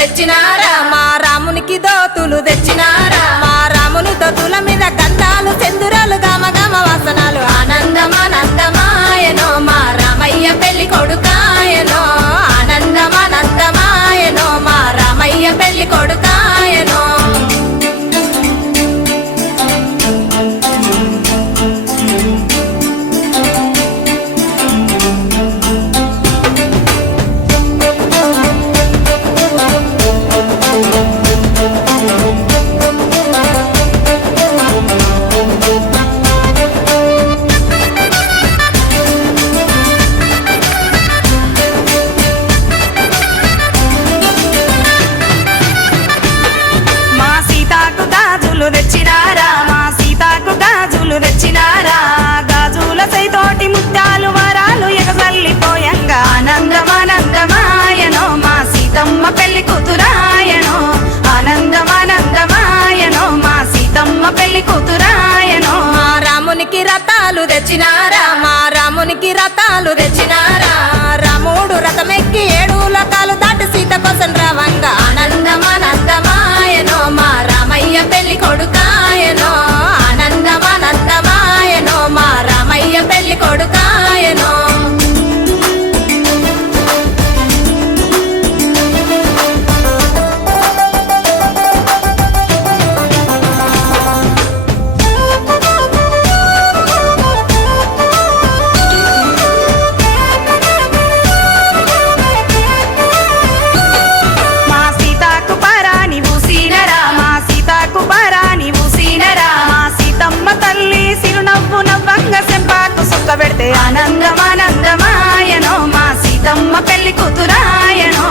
తెచ్చినారా మా రామునికి దోతులు తెచ్చినారా మా రాముని దోతుల మీద గంధాలు చందురాలు గమ గమ వాసనాలు ఆనందమానందమాయనో మా రామయ్య పెళ్లి కొడుకాయనో ఆనందమానందమాయనో మా రామయ్య పెళ్లి కొడుకాయనో తెచ్చినారా మా సీతాకు గాజులు తెచ్చినారా గాజుల సైతోటి ముత్యాలు వరాలు ఎగసల్లిపోయంగా ఆనందమానందమాయనో మా సీతమ్మ పెళ్లి కూతురాయనో ఆనందమానందమాయనో మా సీతమ్మ పెళ్లి కూతురాయనో మా రామునికి రథాలు తెచ్చినారా మా రామునికి రథాలు తెచ్చినారా రాముడు రథమెక్కి 7 లోకాలు దాటి సీత కోసం రావంగా ఆనందమానందమాయనో మా రామయ్య పెళ్లి కొడుకాయనో ఆనందమానందమాయనో మా రామయ్య పెళ్లి కొడుకాయనో పెడితే ఆనందమానందమాయనో మా సీతమ్మ పెళ్లి కూతురాయనో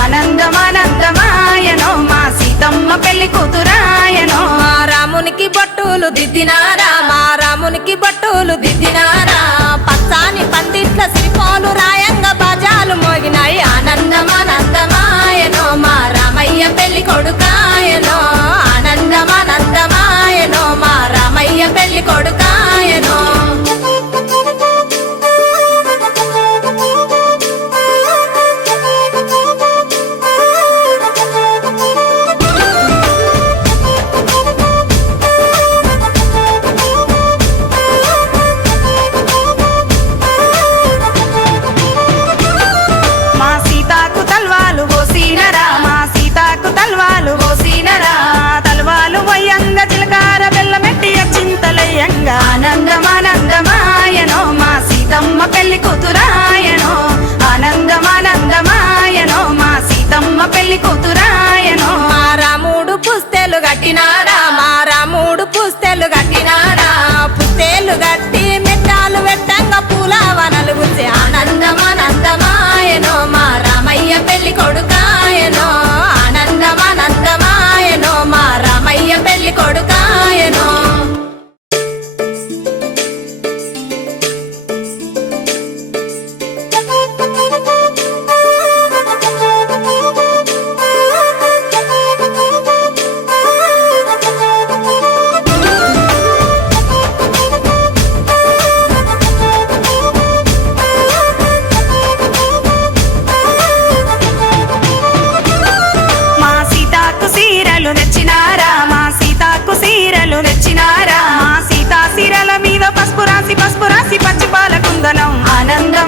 ఆనందమానందమాయనో మా సీతమ్మ పెళ్లి కూతురాయనో మా రామునికి బొట్టులు దిద్దినారా మా రామునికి బొట్టులు దిద్దినారా పచ్చాని పందిట్ల సిరిపోలు రాయంగా బాజాలు మోగినాయి ఆనందమానందమాయనో మా రామయ్య పెళ్లి కొడుకాయనో ఆనందమానందమాయనో మా రామయ్య పెళ్లి కొడుకాయనో ఆనందమానందమాయనో మా సీతమ్మ పెళ్లి కూతురాయనో ఆనందమానందమాయనో మా సీతమ్మ పెళ్లి కూతురాయనో మా రాముడు పుస్తెలు గట్టినారా మా రాముడు పుస్తెలు గట్టినారా పుస్తెలు గట్టి మెట్టాలు వెట్టంగా పూల వనలు గుచ్చి ఆనందమానందమాయనో మా రామయ్య పెళ్లి కొడుకాయనో ఆనందమానందమాయనో మా రామయ్య పెళ్లి కొడుకాయనో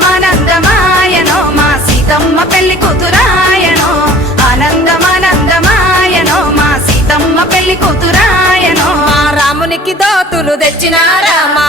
ఆనందమానందమాయనో మా సీతమ్మ పెళ్లి కూతురాయనో ఆనందమానందమాయనో మా సీతమ్మ పెళ్లి కూతురాయనో మా రామునికి దోతులు తెచ్చినారా మా